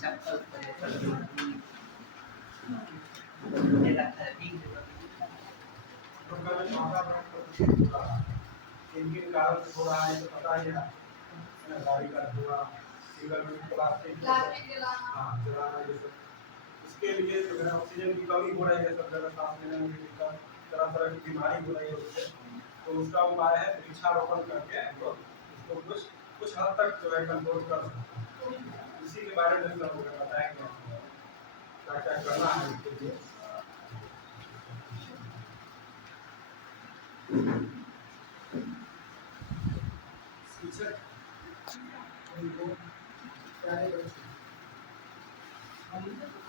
चप्पल मुझे लगता है ठीक इनके कारण से थोड़ा है तो पता ही है गाड़ी का धुआं प्लास्टिक जलाना ये सब इसके लिए जो है ऑक्सीजन की कमी हो रही है, सब जगह सांस लेने में दिक्कत, तरह तरह की बीमारी हो रही है उससे। तो उसका उपाय है वृक्षारोपण करके हम लोग इसको कुछ हद तक जो है कंट्रोल कर सकते हैं। तो इसी के बारे में सब लोग बताएंगे क्या क्या करना है इसके लिए।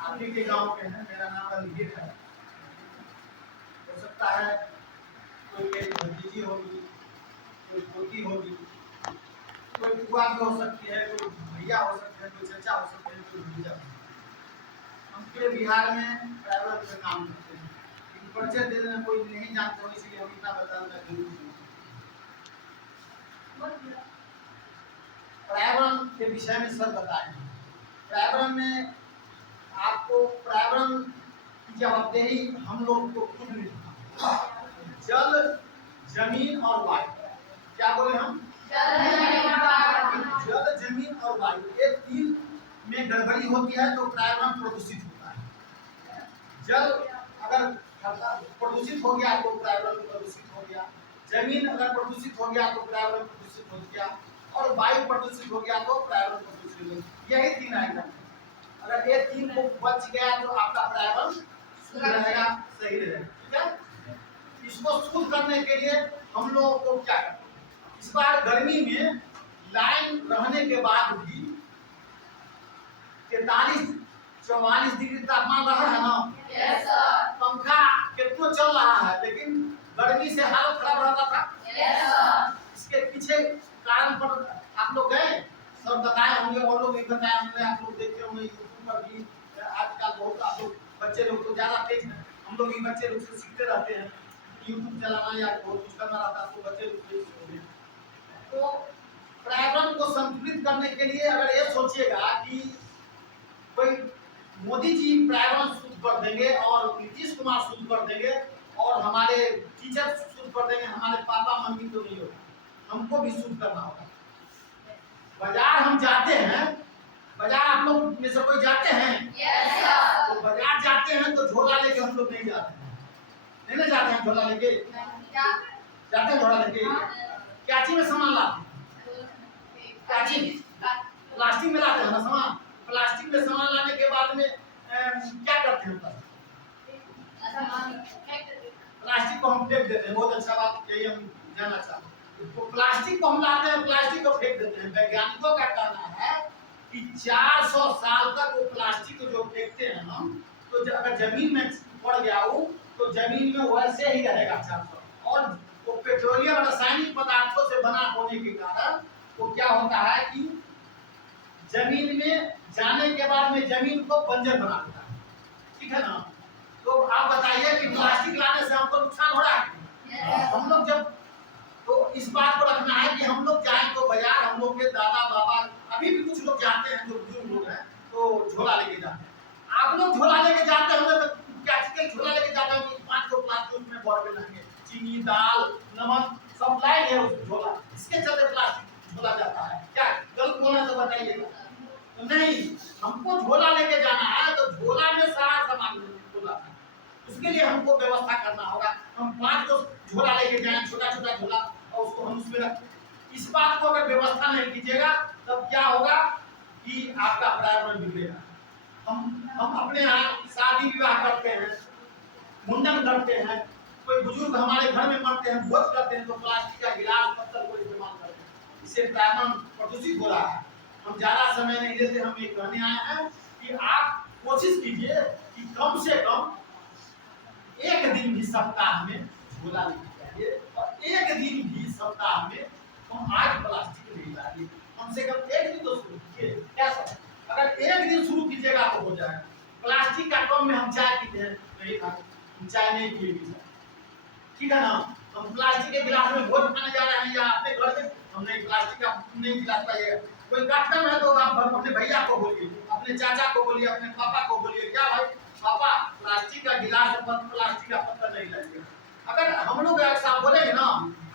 आप ही के गांव के हैं, मेरा नाम रणधीर है। हो सकता है कोई मेरी भतीजी होगी, कोई पोती होगी, कोई बुआ भी हो सकती है, कोई भैया हो सकते हैं, कोई चचा हो सकते हैं, कोई भतीजा। हम पूरे बिहार में ड्राइवर का काम करते हैं। परिचय दे देना, कोई नहीं जानते हो इसलिए हम इतना बताना जरूरी है। पर्यावरण के विषय में सर बताएं। पर्यावरण में आपको पर्यावरण की जवाबदेही हम लोग को खुद मिलता है। जल, जमीन और वायु। क्या बोले हम? जल, जमीन और वायु, ये तीन में गड़बड़ी होती है तो पर्यावरण प्रदूषित होता है। जल अगर प्रदूषित हो गया तो पर्यावरण प्रदूषित हो गया, जमीन अगर प्रदूषित हो गया तो पर्यावरण प्रदूषित हो गया, और वायु प्रदूषित हो गया तो पर्यावरण प्रदूषित हो गया। यही तीन आइटम। अगर ये तीन को बच गया तो आपका पर्यावरण शुद्ध रहेगा, सही रहेगा। ठीक है, इसको शुद्ध करने के लिए हम लोगों को क्या करना है? इस बार गर्मी में लाइन रहने के बाद भी 43-44 डिग्री तापमान रहा है ना? Yes sir. पंखा कितना चल रहा है लेकिन गर्मी से हालत खराब रहता था। Yes sir. इसके पीछे कारण पर आप लोग गए, सर बताए होंगे और लोग भी बताए होंगे, आप लोग देखते होंगे यूट्यूब पर भी। आजकल बहुत आप लोग बच्चे लोग तो ज्यादा तेज हैं, हम लोग भी बच्चे लोग से सीखते रहते हैं। यूट्यूब चलाना या बहुत कुछ करना रहता है तो बच्चे लोग से सीखते हैं। तो पर्यावरण को संतुलित करने के लिए अगर ये सोचिएगा कि कोई मोदी जी पर्यावरण शुद्ध कर देंगे और नीतीश कुमार शुद्ध कर देंगे और हमारे टीचर शुद्ध कर देंगे, हमारे पापा मम्मी तो नहीं होगा, हमको भी शुद्ध करना होगा। बाजार हम जाते हैं, बाजार आप लोग में से कोई जाते हैं? Yes sir. तो बाजार जाते हैं तो झोला लेके हम लोग नहीं जाते हैं, नहीं ना जाते हैं झोला लेके? जाते हैं झोला लेके? क्या चीज में सामान लाते हैं? क्या चीज? प्लास्टिक में लाते हैं ना सामान। प्लास्टिक में सामान लाने के बाद में क्या करते हैं? प्लास्टिक को हम फेंक देते हैं। बहुत अच्छा बात, यही हम जानना चाहते हैं। तो प्लास्टिक को हम लाते हैं, प्लास्टिक को फेंक देते हैं। वैज्ञानिकों का कहना है कि 400 साल तक वो प्लास्टिक को जो फेंकते हैं हम, तो अगर जमीन में पड़ गया वो तो जमीन में वैसे ही रहेगा 400। और वो पेट्रोलियम रासायनिक पदार्थों से बना होने के कारण वो क्या होता है कि जमीन में जाने के बाद में जमीन को बंजर बना देता है। ठीक है ना? तो आप बताइए कि प्लास्टिक लाने से हमको नुकसान हो रहा है? हम लोग जब तो इस बात को रखना है कि हम लोग जाए तो बाजार, हम लोग के दादा बाबा, अभी भी कुछ लोग जाते हैं जो बुजुर्ग लोग हैं तो झोला लेके जाते हैं। आप लोग झोला लेके जाते होंगे तो क्या चीज झोला लेके जाते होंगे? 5 को प्लास्टिक में भर के लाएंगे, चीनी, दाल, नमक सब लाएंगे उस झोला। इसके चलते प्लास्टिक झोला जाता है। क्या गलत बोला तो बताइएगा। तो नहीं, हमको झोला लेके जाना है तो झोला में सारा सामान झोला, उसके लिए हमको व्यवस्था करना होगा। हम 5 को झोला लेके जाएं, छोटा छोटा झोला, और उसको हम उसमें रखें। इस बात को अगर व्यवस्था नहीं कीजिएगा तब क्या होगा कि आपका पर्यावरण बिगड़ेगा। हम अपने यहाँ शादी विवाह करते हैं, मुंडन करते हैं, कोई बुजुर्ग हमारे घर में मरते हैं, भोज करते हैं तो प्लास्टिक का गिलास पत्थर को इस्तेमाल करते हैं। इससे पर्यावरण प्रदूषित हो रहा है। हम ज्यादा समय नहीं लेते, हम ये कहने आए हैं कि आप कोशिश कीजिए कि कम से कम एक दिन भी सप्ताह में झोला लेके जाइए, और एक दिन भी सप्ताह में हम आज प्लास्टिक नहीं लाइए। कम से कम एक दिन तो शुरू कीजिए। क्या सर? अगर एक दिन शुरू कीजिएगा तो हो जाएगा। प्लास्टिक का कम में हम चाय पीते हैं, नहीं खाते, हम चाय नहीं पिएंगे, ठीक है ना? हम प्लास्टिक के गिलास में भोज खाने जा रहे हैं या अपने घर में, हम नहीं प्लास्टिक का नहीं गिलास पाइएगा। कोई कार्यक्रम है तो आप अपने भैया को बोलिए, अपने चाचा को बोलिए, अपने पापा को बोलिए, क्या भाई पापा प्लास्टिक का गिलास और प्लास्टिक का पत्थर नहीं लाइए। अगर हम लोग ऐसा बोलेंगे ना,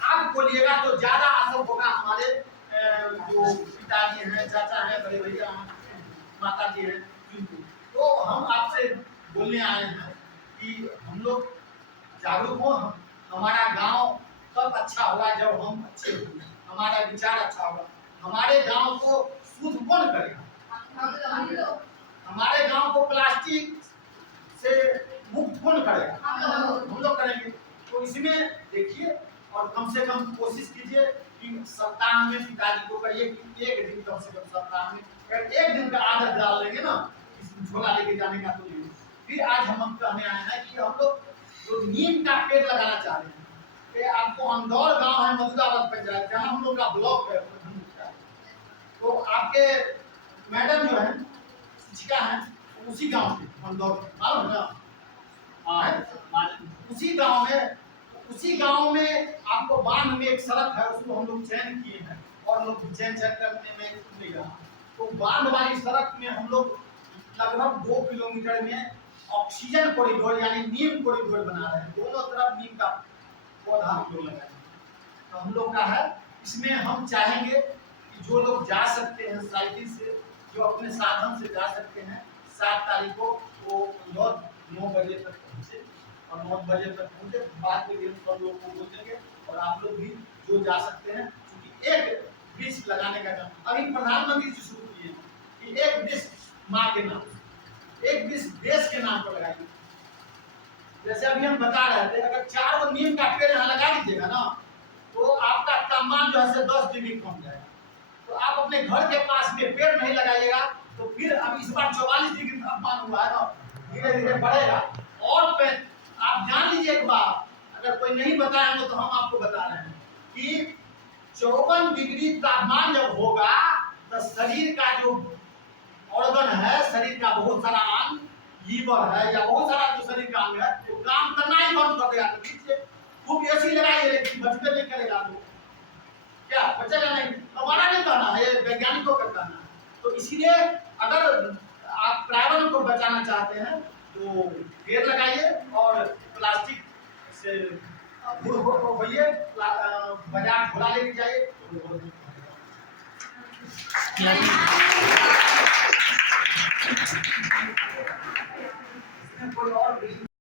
आप बोलिएगा तो ज्यादा असर होगा हमारे जो पिताजी हैं, चाचा हैं, बड़े भैया हैं, माता जी हैं, तो हम आपसे बोलने आए हैं कि हम लोग जागरूक हो। हमारा गांव तब अच्छा होगा जब हम अच्छे होंगे, हमारा विचार अच्छा होगा। हमारे गांव को शुद्ध कौन करेगा? हम लोग हमारे गांव को प्लास्टिक से मुक्त कौन करेगा? हम लोग करेंगे। तो इसमें देखिए और कम से कम कोशिश कीजिए कि सप्ताह में पिताजी को कहिए कि एक दिन कम से कम सप्ताह में, अगर एक दिन का आदत डाल लेंगे ना इस झोला लेके जाने का, तो नहीं। फिर आज हम कहने आए हैं कि हम लोग जो नीम का पेड़ लगाना चाह रहे हैं, ये आपको अंदौर गांव है मधुराबाद पंचायत, जहाँ हम लोग का ब्लॉक है, तो आपके मैडम जो है शिक्षिका है उसी गांव के अंदौर, मालूम है ना? उसी गांव में आपको बांध में एक सड़क है, उसको हम लोग चयन किए हैं और लोग चयन करने में नहीं रहा। तो बांध वाली सड़क में हम लोग लगभग 2 किलोमीटर में ऑक्सीजन कॉरिडोर यानी नीम कॉरिडोर बना रहे हैं। दोनों तरफ नीम का पौधा हम लोग लगाए, तो हम लोग का है। इसमें हम चाहेंगे कि जो लोग जा सकते हैं साइकिल से, जो अपने साधन से जा सकते हैं, 7 तारीख को वो 9 बजे तक पहुँचे और 9 बजे तक पहुँचे। बाद में सब लोग को बोलेंगे और आप लोग भी जो जा सकते हैं, क्योंकि एक वृक्ष लगाने का काम अभी प्रधानमंत्री जी शुरू किए हैं कि एक वृक्ष माँ के नाम, एक वृक्ष देश के नाम पर लगाइए। जैसे अभी हम बता रहे थे, अगर 4 नीम का पेड़ यहाँ लगा दीजिएगा ना, तो आपका तापमान जो है 10 डिग्री कम जाएगा। तो आप अपने घर के पास में पेड़ नहीं लगाइएगा, तो फिर अब इस बार 44 डिग्री तापमान हुआ है ना, धीरे धीरे बढ़ेगा। और आप जान लीजिए एक बात, अगर कोई नहीं बताया तो हम आपको बता रहे हैं कि 54 डिग्री तापमान जब होगा तो शरीर का जो ऑर्गन है, शरीर का बहुत सारा अंग, लीवर है या बहुत सारा जो शरीर का अंग है, वो काम करना ही बंद कर देगा। तो खूब एसी लगाइए लेकिन बचते नहीं करेगा, तो क्या बचेगा? नहीं। हमारा नहीं कहना है, ये वैज्ञानिकों का कहना है। तो इसीलिए अगर आप पर्यावरण को बचाना चाहते हैं तो पेड़ लगाइए और प्लास्टिक से दूर होइए, बाजार खुला लेके जाइए। कोई और